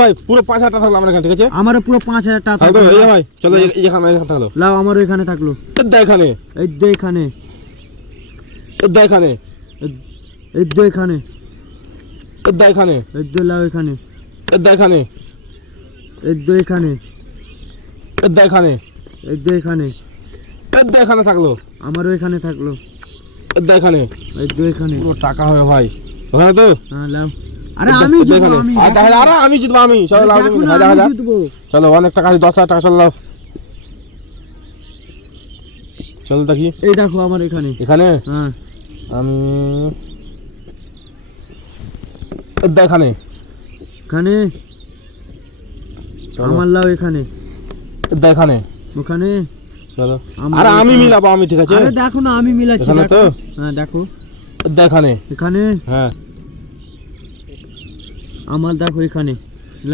ভাই পুরো 5,000 টাকা থাকলো আমার এখানে, ঠিক আছে? আমারও পুরো 5,000 টাকা থাকলো থাকলো। এই ভাই চলো এখানে থাকলো। লাও আমারও এখানে থাকলো। এখানে এই দে এখানে, এখানে এই দে এখানে, এখানে এই দে লাও এখানে, এখানে এই দে এখানে, এখানে এই দে এখানে, এখানে থাকলো। আমারও এখানে থাকলো। এখানে এই দে এখানে। পুরো টাকা হবে ভাই ওখানে তো। হ্যাঁ লাও। আরে আমি জিতবো, আমি আরে আমি জিতবো আমি। চলো লাও তুমি আমি হাজার হাজার জিতবো। চলো অনেক টাকা আছে, 10,000 টাকা চলো লাও। চলো দেখি এই দেখো আমার এখানে। এখানে হ্যাঁ আমি এখানে এখানে চলো আমার লাও এখানে, এখানে ওখানে চলো। আমার আরে আমি এখানে। মিলাবো আমি, ঠিক আছে? আরে দেখো না আমি মিলাচ্ছি। এখানে তো? দেখো। হ্যাঁ দেখো এখানে এখানে হ্যাঁ আমার দেখো এখানে।